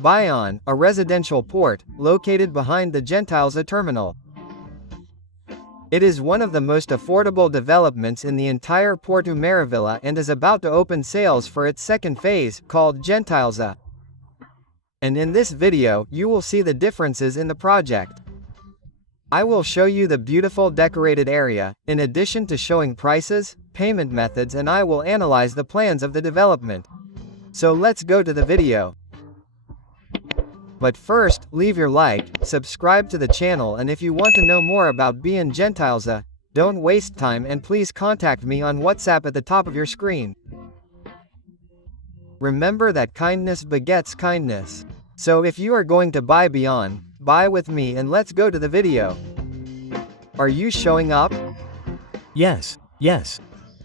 Bion, a residential port, located behind the Gentileza terminal. It is one of the most affordable developments in the entire Porto Maravilha and is about to open sales for its second phase, called Gentileza. And in this video, you will see the differences in the project. I will show you the beautiful decorated area, in addition to showing prices, payment methods, and I will analyze the plans of the development. So let's go to the video. But first, leave your like, subscribe to the channel, and if you want to know more about Gentileza, don't waste time and please contact me on WhatsApp at the top of your screen. Remember that kindness begets kindness. So if you are going to buy Beyond, buy with me and let's go to the video. Are you showing up? Yes.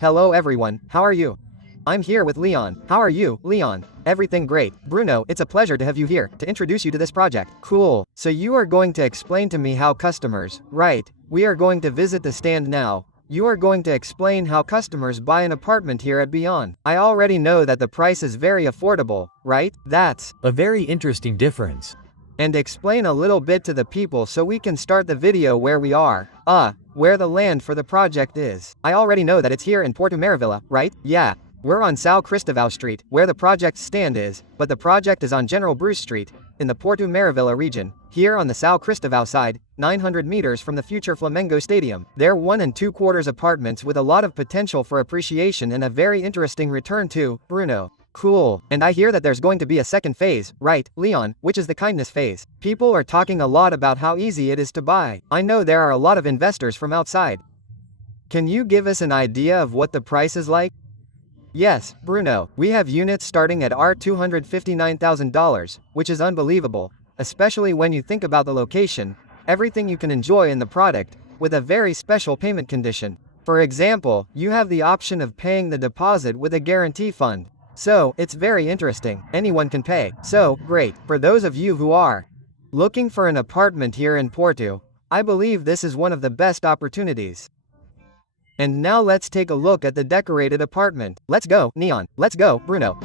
Hello everyone, how are you? I'm here with Leon. How are you, Leon? Everything great. Bruno, it's a pleasure to have you here, to introduce you to this project. Cool. So you are going to explain to me how customers, right? We are going to visit the stand now. You are going to explain how customers buy an apartment here at Beyond. I already know that the price is very affordable, right? That's a very interesting difference. And explain a little bit to the people so we can start the video where we are. Where the land for the project is. I already know that it's here in Porto Maravilha, right? Yeah. We're on São Cristóvão Street, where the project's stand is, but the project is on General Bruce Street, in the Porto Maravilha region, here on the São Cristóvão side, 900 meters from the future Flamengo Stadium. They're 1 2/4 apartments with a lot of potential for appreciation and a very interesting return too, Bruno. Cool. And I hear that there's going to be a second phase, right, Leon, which is the kindness phase. People are talking a lot about how easy it is to buy. I know there are a lot of investors from outside. Can you give us an idea of what the price is like? Yes, Bruno, we have units starting at $259,000, which is unbelievable, especially when you think about the location, everything you can enjoy in the product, with a very special payment condition. For example, you have the option of paying the deposit with a guarantee fund. So, it's very interesting, anyone can pay. So, great, for those of you who are looking for an apartment here in Porto, I believe this is one of the best opportunities. And now let's take a look at the decorated apartment. Let's go, Neon. Let's go, Bruno.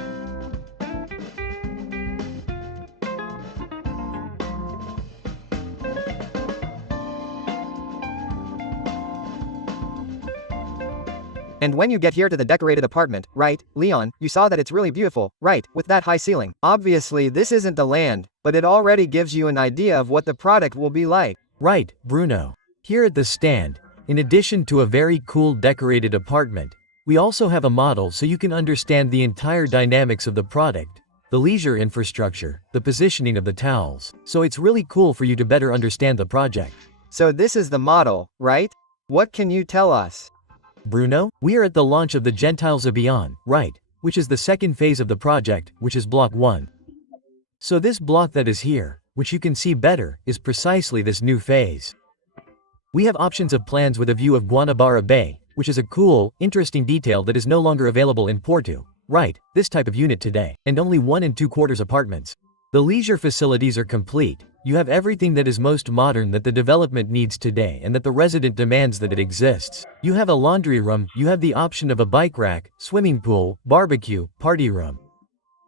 And when you get here to the decorated apartment, right, Leon, you saw that it's really beautiful, right, with that high ceiling. Obviously this isn't the land, but it already gives you an idea of what the product will be like. Right, Bruno. Here at the stand, in addition to a very cool decorated apartment, we also have a model so you can understand the entire dynamics of the product, the leisure infrastructure, the positioning of the towels. So it's really cool for you to better understand the project. So this is the model, right? What can you tell us? Bruno, we are at the launch of the Gentileza Beyond, right, which is the second phase of the project, which is block 1. So this block that is here, which you can see better, is precisely this new phase. We have options of plans with a view of Guanabara Bay, which is a cool, interesting detail that is no longer available in Porto, right, this type of unit today, and only 1 2/4 apartments. The leisure facilities are complete, you have everything that is most modern that the development needs today and that the resident demands that it exists. You have a laundry room, you have the option of a bike rack, swimming pool, barbecue, party room.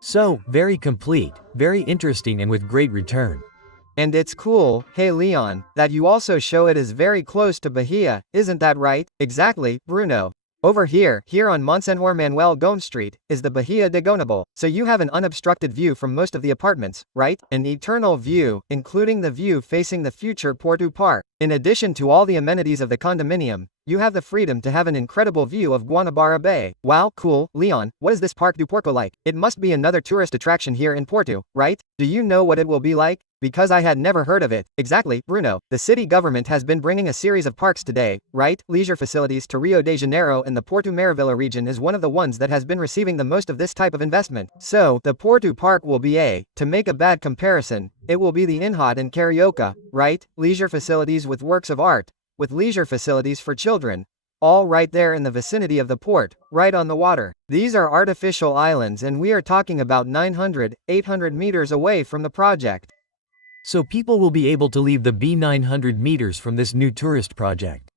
So, very complete, very interesting and with great return. And it's cool, hey Leon, that you also show it is very close to Bahia, isn't that right? Exactly, Bruno. Over here on Monsenhor Manuel Gomes Street, is the Bahia de Gonabal, so you have an unobstructed view from most of the apartments, right? An eternal view, including the view facing the future Porto Park. In addition to all the amenities of the condominium, you have the freedom to have an incredible view of Guanabara Bay. Wow, cool, Leon, what is this Parque do Porto like? It must be another tourist attraction here in Porto, right? Do you know what it will be like? Because I had never heard of it. Exactly, Bruno. The city government has been bringing a series of parks today, right? Leisure facilities to Rio de Janeiro, and the Porto Maravilha region is one of the ones that has been receiving the most of this type of investment. So, the Porto Park will be to make a bad comparison, it will be the Inhot and Carioca, right? Leisure facilities with works of art, with leisure facilities for children. All right there in the vicinity of the port, right on the water. These are artificial islands and we are talking about 900, 800 meters away from the project. So people will be able to leave the B 900 meters from this new tourist project.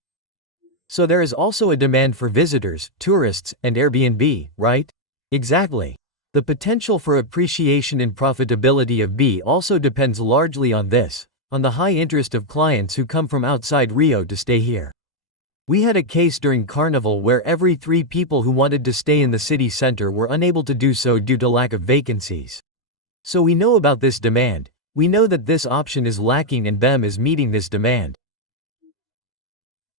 So there is also a demand for visitors, tourists, and Airbnb, right? Exactly. The potential for appreciation and profitability of B also depends largely on this, on the high interest of clients who come from outside Rio to stay here. We had a case during Carnival where every 3 people who wanted to stay in the city center were unable to do so due to lack of vacancies. So we know about this demand, we know that this option is lacking and BEM is meeting this demand.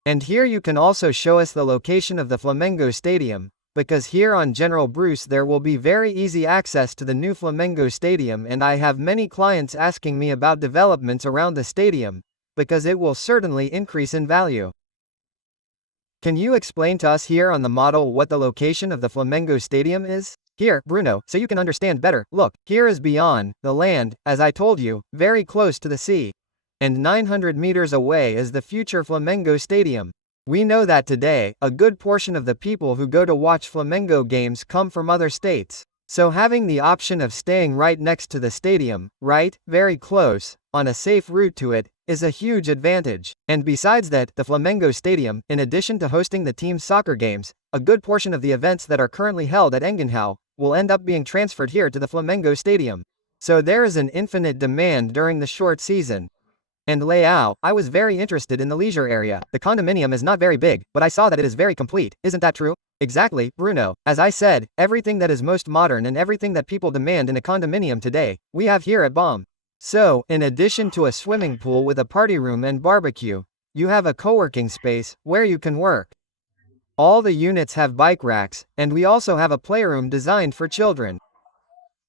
And here you can also show us the location of the Flamengo Stadium, because here on General Bruce there will be very easy access to the new Flamengo Stadium, and I have many clients asking me about developments around the stadium, because it will certainly increase in value. Can you explain to us here on the model what the location of the Flamengo Stadium is? Here, Bruno, so you can understand better, look, here is beyond, the land, as I told you, very close to the sea. And 900 meters away is the future Flamengo Stadium. We know that today, a good portion of the people who go to watch Flamengo games come from other states. So having the option of staying right next to the stadium, right, very close, on a safe route to it, is a huge advantage. And besides that, the Flamengo Stadium, in addition to hosting the team's soccer games, a good portion of the events that are currently held at Engenhão, will end up being transferred here to the Flamengo Stadium. So there is an infinite demand during the short season. And Leao, I was very interested in the leisure area. The condominium is not very big, but I saw that it is very complete, isn't that true? Exactly, Bruno. As I said, everything that is most modern and everything that people demand in a condominium today, we have here at BOM. So, in addition to a swimming pool with a party room and barbecue, you have a co-working space, where you can work. All the units have bike racks, and we also have a playroom designed for children.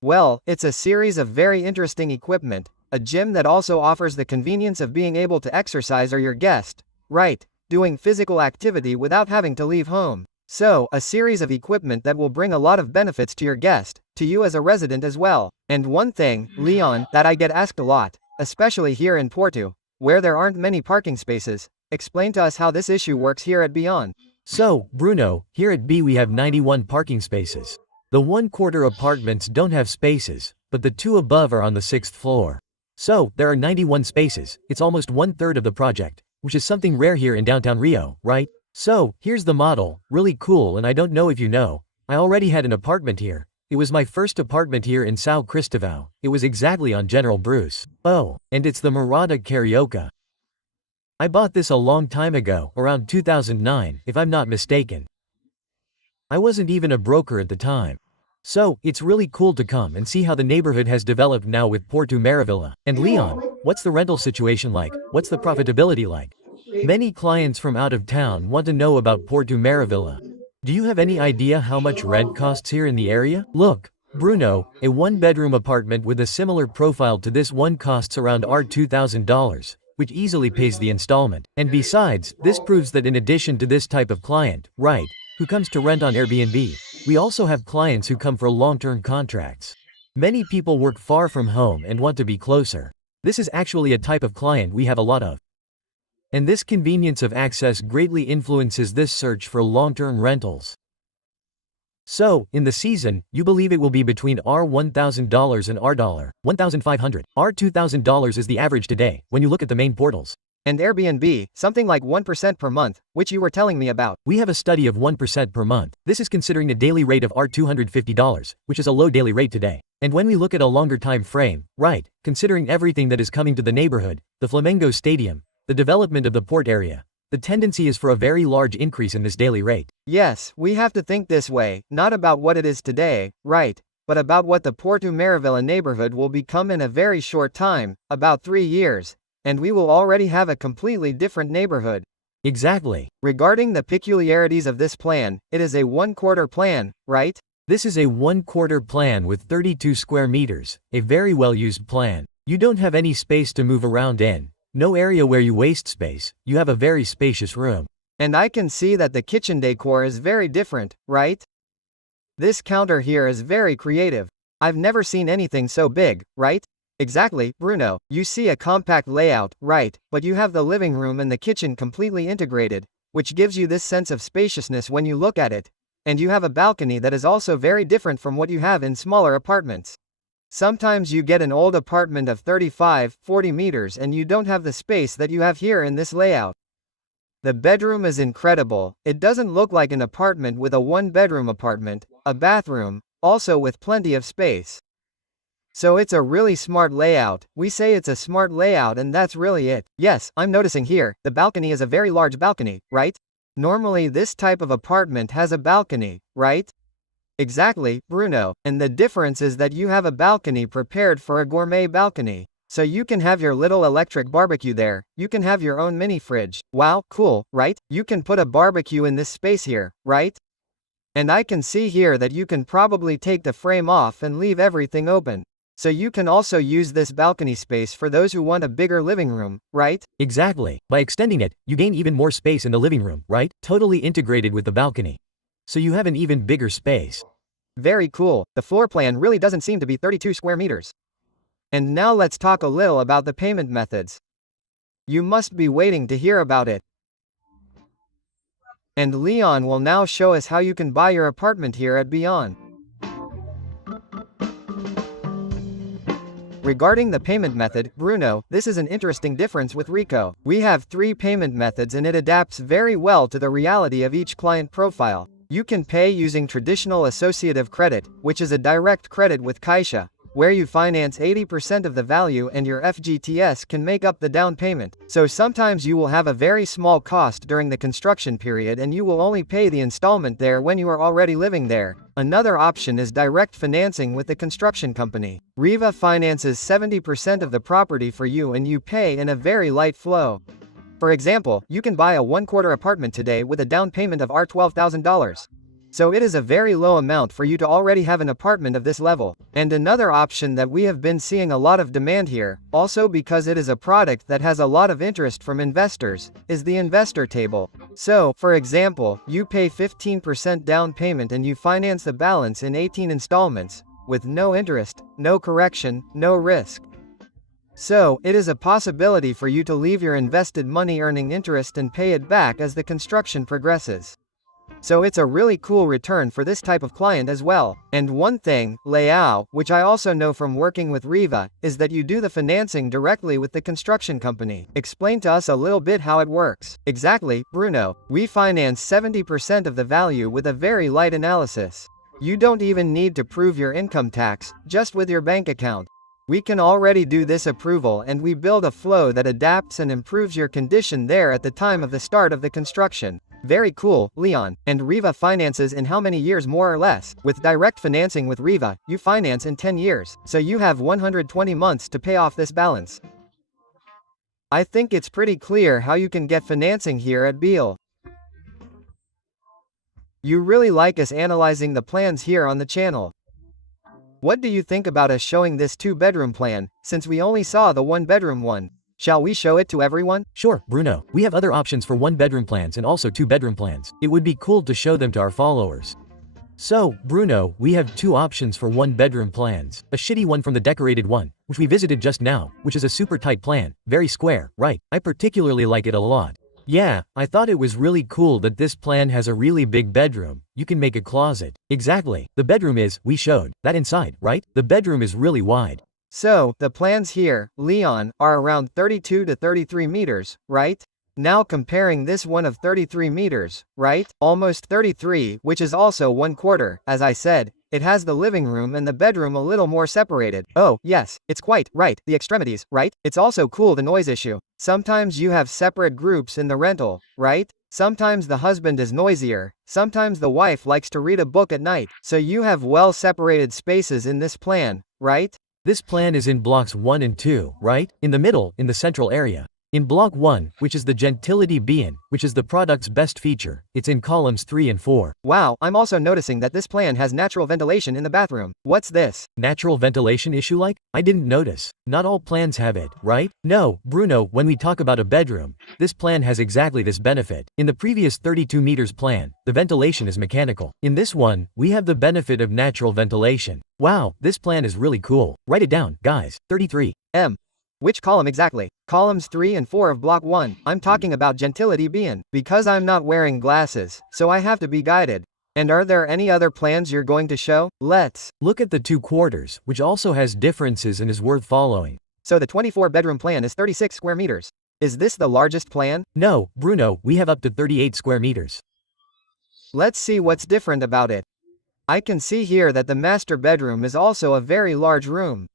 Well, it's a series of very interesting equipment. A gym that also offers the convenience of being able to exercise or your guest, right, doing physical activity without having to leave home. So, a series of equipment that will bring a lot of benefits to your guest, to you as a resident as well. And one thing, Leon, that I get asked a lot, especially here in Porto, where there aren't many parking spaces, explain to us how this issue works here at Beyond. So, Bruno, here at B we have 91 parking spaces. The 1/4 apartments don't have spaces, but the 2 above are on the 6th floor. So, there are 91 spaces, it's almost 1/3 of the project, which is something rare here in downtown Rio, right? So, here's the model, really cool, and I don't know if you know, I already had an apartment here. It was my first apartment here in São Cristóvão. It was exactly on General Bruce. Oh, and it's the Maravilha Carioca. I bought this a long time ago, around 2009, if I'm not mistaken. I wasn't even a broker at the time. So, it's really cool to come and see how the neighborhood has developed now with Porto Maravilha. And Leon, what's the rental situation like? What's the profitability like? Many clients from out of town want to know about Porto Maravilha. Do you have any idea how much rent costs here in the area? Look, Bruno, a 1-bedroom apartment with a similar profile to this one costs around $2,000, which easily pays the installment. And besides, this proves that in addition to this type of client, right, who comes to rent on Airbnb, we also have clients who come for long-term contracts. Many people work far from home and want to be closer. This is actually a type of client we have a lot of. And this convenience of access greatly influences this search for long-term rentals. So, in the season, you believe it will be between $1,000 and $1,500. $2,000 is the average today, when you look at the main portals. And Airbnb, something like 1% per month, which you were telling me about. We have a study of 1% per month. This is considering a daily rate of $250, which is a low daily rate today. And when we look at a longer time frame, right, considering everything that is coming to the neighborhood, the Flamengo Stadium, the development of the port area, the tendency is for a very large increase in this daily rate. Yes, we have to think this way, not about what it is today, right, but about what the Porto Maravilha neighborhood will become in a very short time, about 3 years. And we will already have a completely different neighborhood. Exactly. Regarding the peculiarities of this plan, it is a 1/4 plan, right? This is a 1/4 plan with 32 square meters, a very well-used plan. You don't have any space to move around in, no area where you waste space, you have a very spacious room. And I can see that the kitchen decor is very different, right? This counter here is very creative. I've never seen anything so big, right? Exactly, Bruno, you see a compact layout, right, but you have the living room and the kitchen completely integrated, which gives you this sense of spaciousness when you look at it. And you have a balcony that is also very different from what you have in smaller apartments. Sometimes you get an old apartment of 35-40 meters and you don't have the space that you have here in this layout. The bedroom is incredible. It doesn't look like an apartment with a 1-bedroom apartment, a bathroom, also with plenty of space. So it's a really smart layout. We say it's a smart layout and that's really it. Yes, I'm noticing here, the balcony is a very large balcony, right? Normally this type of apartment has a balcony, right? Exactly, Bruno, and the difference is that you have a balcony prepared for a gourmet balcony. So you can have your little electric barbecue there, you can have your own mini fridge. Wow, cool, right? You can put a barbecue in this space here, right? And I can see here that you can probably take the frame off and leave everything open. So you can also use this balcony space for those who want a bigger living room, right? Exactly. By extending it, you gain even more space in the living room, right? Totally integrated with the balcony. So you have an even bigger space. Very cool. The floor plan really doesn't seem to be 32 square meters. And now let's talk a little about the payment methods. You must be waiting to hear about it. And Leon will now show us how you can buy your apartment here at Beyond. Regarding the payment method, Bruno, this is an interesting difference with Rico. We have 3 payment methods and it adapts very well to the reality of each client profile. You can pay using traditional associative credit, which is a direct credit with Caixa, where you finance 80% of the value and your FGTS can make up the down payment. So sometimes you will have a very small cost during the construction period and you will only pay the installment there when you are already living there. Another option is direct financing with the construction company. Riva finances 70% of the property for you and you pay in a very light flow. For example, you can buy a 1/4 apartment today with a down payment of $12,000. So it is a very low amount for you to already have an apartment of this level. And another option that we have been seeing a lot of demand here, also because it is a product that has a lot of interest from investors, is the investor table. So, for example, you pay 15% down payment and you finance the balance in 18 installments, with no interest, no correction, no risk. So, it is a possibility for you to leave your invested money earning interest and pay it back as the construction progresses. So it's a really cool return for this type of client as well. And one thing, Leao, which I also know from working with Riva, is that you do the financing directly with the construction company. Explain to us a little bit how it works. Exactly, Bruno. We finance 70% of the value with a very light analysis. You don't even need to prove your income tax, just with your bank account. We can already do this approval and we build a flow that adapts and improves your condition there at the time of the start of the construction. Very cool, Leon. And Riva finances in how many years more or less? With direct financing with Riva, you finance in 10 years, so you have 120 months to pay off this balance. I think it's pretty clear how you can get financing here at Beal. You really like us analyzing the plans here on the channel. What do you think about us showing this 2-bedroom plan, since we only saw the 1-bedroom one? Shall we show it to everyone? Sure, Bruno. We have other options for 1-bedroom plans and also 2-bedroom plans. It would be cool to show them to our followers. So, Bruno, we have 2 options for 1-bedroom plans. A shitty one from the decorated one, which we visited just now, which is a super tight plan, very square, right? I particularly like it a lot. Yeah, I thought it was really cool that this plan has a really big bedroom. You can make a closet. Exactly. The bedroom is, we showed, that inside, right? The bedroom is really wide. So, the plans here, Leon, are around 32 to 33 meters, right? Now comparing this one of 33 meters, right? Almost 33, which is also 1/4, as I said. It has the living room and the bedroom a little more separated. Oh, yes, it's quite, right, the extremities, right? It's also cool the noise issue. Sometimes you have separate groups in the rental, right? Sometimes the husband is noisier, sometimes the wife likes to read a book at night. So you have well separated spaces in this plan, right? This plan is in blocks 1 and 2, right? In the middle, in the central area. In block 1, which is the Gentility Bien, which is the product's best feature, it's in columns 3 and 4. Wow, I'm also noticing that this plan has natural ventilation in the bathroom. What's this? Natural ventilation issue like? I didn't notice. Not all plans have it, right? No, Bruno, when we talk about a bedroom, this plan has exactly this benefit. In the previous 32 meters plan, the ventilation is mechanical. In this one, we have the benefit of natural ventilation. Wow, this plan is really cool. Write it down, guys. 33. Which column exactly? Columns 3 and 4 of block 1. I'm talking about Gentility Bien. Because I'm not wearing glasses, so I have to be guided. And are there any other plans you're going to show? Let's look at the 2/4, which also has differences and is worth following. So the 24-bedroom plan is 36 square meters. Is this the largest plan? No, Bruno, we have up to 38 square meters. Let's see what's different about it. I can see here that the master bedroom is also a very large room.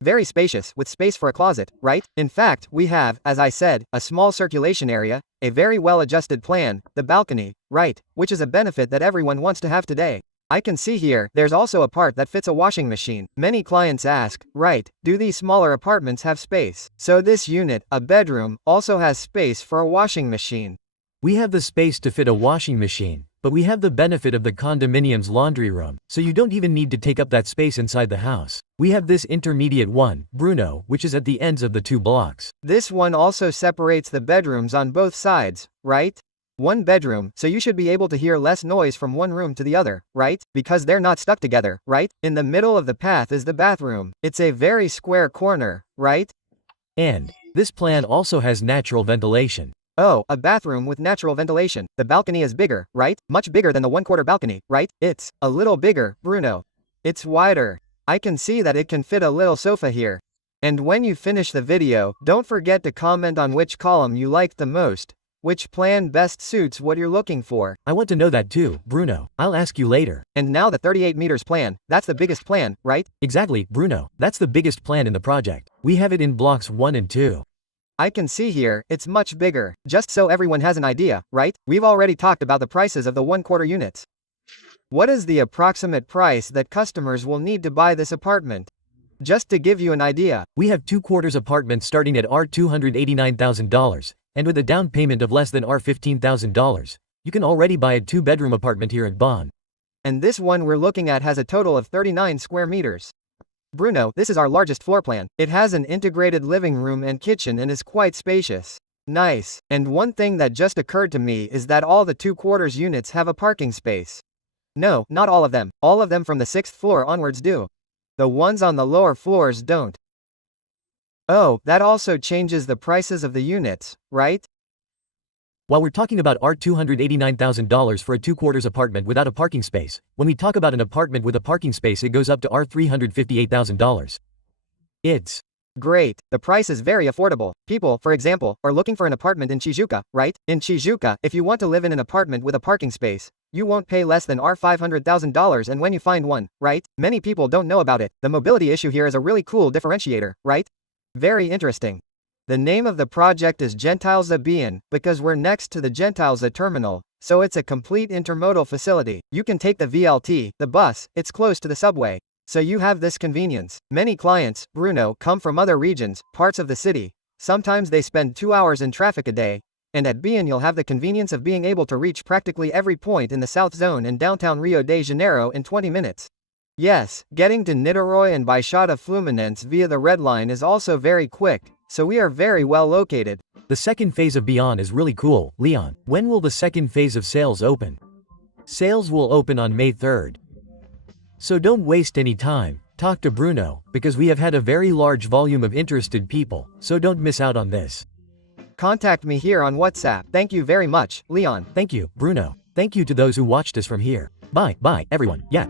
Very spacious, with space for a closet, right? In fact, we have, as I said, a small circulation area, a very well-adjusted plan, the balcony, right, which is a benefit that everyone wants to have today. I can see here, there's also a part that fits a washing machine. Many clients ask, right, do these smaller apartments have space? So this unit, a bedroom, also has space for a washing machine. We have the space to fit a washing machine, but we have the benefit of the condominium's laundry room, so you don't even need to take up that space inside the house. We have this intermediate one, Bruno, which is at the ends of the 2 blocks. This one also separates the bedrooms on both sides, right? One bedroom, so you should be able to hear less noise from one room to the other, right? Because they're not stuck together, right? In the middle of the path is the bathroom. It's a very square corner, right? And this plan also has natural ventilation. Oh, a bathroom with natural ventilation. The balcony is bigger, right? Much bigger than the 1/4 balcony, right? It's a little bigger, Bruno. It's wider. I can see that it can fit a little sofa here. And when you finish the video, don't forget to comment on which column you liked the most. Which plan best suits what you're looking for? I want to know that too, Bruno. I'll ask you later. And now the 38 meters plan, that's the biggest plan, right? Exactly, Bruno. That's the biggest plan in the project. We have it in blocks 1 and 2. I can see here, it's much bigger. Just so everyone has an idea, right? We've already talked about the prices of the 1/4 units. What is the approximate price that customers will need to buy this apartment? Just to give you an idea. We have 2/4 apartments starting at $289,000, and with a down payment of less than $15,000, you can already buy a 2-bedroom apartment here at Bonn. And this one we're looking at has a total of 39 square meters. Bruno, this is our largest floor plan. It has an integrated living room and kitchen and is quite spacious. Nice. And one thing that just occurred to me is that all the 2/4 units have a parking space. No, not all of them. All of them from the 6th floor onwards do. The ones on the lower floors don't. Oh, that also changes the prices of the units, right? While we're talking about $289,000 for a 2/4 apartment without a parking space, when we talk about an apartment with a parking space it goes up to $358,000. It's great. The price is very affordable. People, for example, are looking for an apartment in Shizuoka, right? In Shizuoka, if you want to live in an apartment with a parking space, you won't pay less than $500,000 and when you find one, right? Many people don't know about it. The mobility issue here is a really cool differentiator, right? Very interesting. The name of the project is Gentileza because we're next to the Gentileza terminal, so it's a complete intermodal facility. You can take the VLT, the bus, it's close to the subway. So you have this convenience. Many clients, Bruno, come from other regions, parts of the city. Sometimes they spend 2 hours in traffic a day. And at Bien you'll have the convenience of being able to reach practically every point in the South Zone and downtown Rio de Janeiro in 20 minutes. Yes, getting to Niterói and Baixada Fluminense via the Red Line is also very quick, so we are very well located. The second phase of Beyond is really cool, Leon. When will the second phase of sales open? Sales will open on May 3rd. So don't waste any time, talk to Bruno, because we have had a very large volume of interested people, so don't miss out on this. Contact me here on WhatsApp. Thank you very much, Leon. Thank you, Bruno. Thank you to those who watched us from here. Bye, everyone, yeah.